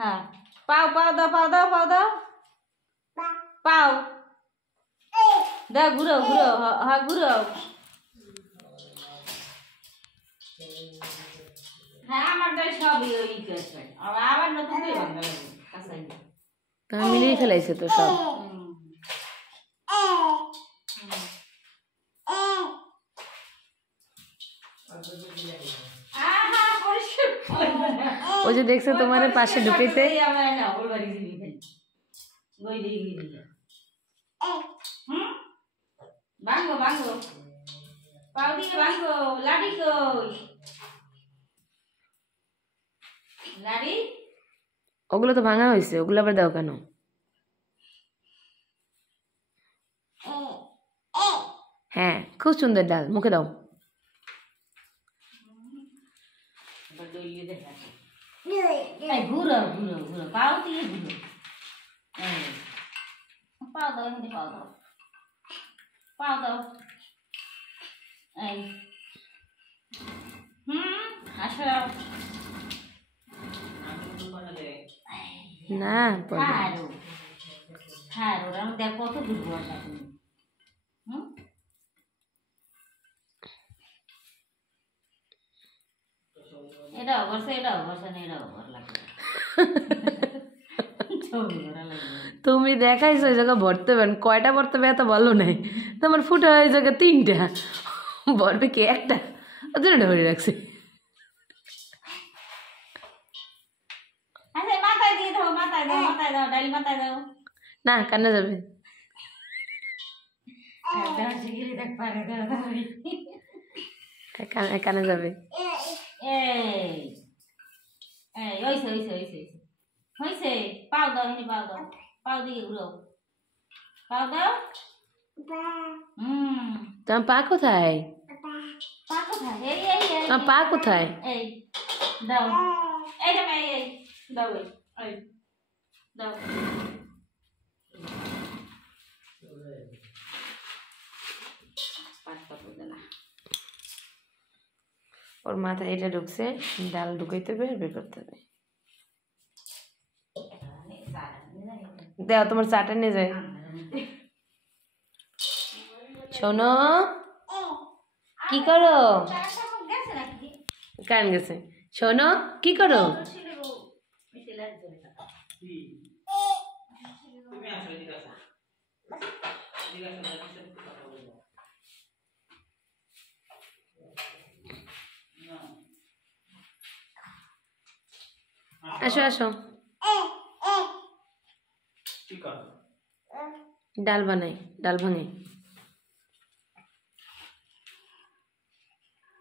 হ্যাঁ পাও পাও দাও পাও দাও পাও দাও পাও দাও ঘুরো ঘুরো হ্যাঁ ঘুরো হ্যাঁ আমার তো সবই ওই গেছে আবার নতুন করে ভাঙা লাগবে কাঁচাই মিলিয়ে ফেলাইছে তো সব ওই যে দেখছে তোমার পাশে ঢুকেতে ভাঙো ভাঙো পাও দিয়ে ভাঙো লাডি কই লাডি ওগুলো তো ভাঙা হয়েছে ওগুলো আবার দাও কেন হ্যাঁ খুব সুন্দর ডাল মুখে দাও ঘুরো ঘুরো ঘুরো পাও দিয়ে ঘুরো পাও দাও এখানে পাও দাও পাও দাও এই আসো না হারো হারো আমি দেখ কত ঘুরবো আসা তুমি এটাও বসে না এটাও ভালো লাগে তুমি দেখাইছো ওই জায়গা ভরতে পারেন কয়টা ভরতে হবে এত ভালো নাই তোমার ফুটা ওই জায়গা 3টা ভরবে কি একটা ওদের ধরে রাখছে আচ্ছা মাথায় দিয়ে দাও মাথায় দাও ডালি মাথায় দাও না কান্না যাবে কানে যাবে হইছে পাও দাও এনে পাও দাও পাও দিয়ে ঘুরো পাও দাও তোমার পা কোথায় পা কোথায় এই তোমার পা কোথায় এই দাও এই দাও এই দাও ওর মাথায় এটা ঢুকছে ডাল ঢুকাইতে হবে বের করতে হবে দেও তোমার চাটা নিয়ে যায় শোনো কি করো কান গেছে শোনো কি করো আসো আসো ডাল বানাই ডাল ভাঙে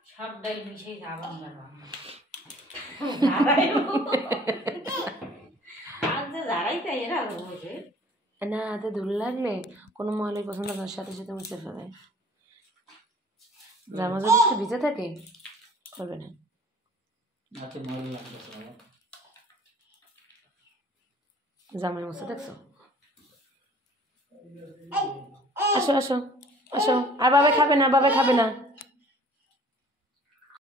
সব ডাল মিশিয়ে খাবার না হাতে ধুল লাগলে কোনো মহলে পছন্দ করার সাথে সাথে মুছে ফেলে জামা যদি একটু ভিজে থাকে করবে না জামাই মুছে দেখছো আসো আসো আসো আর বাবা খাবে না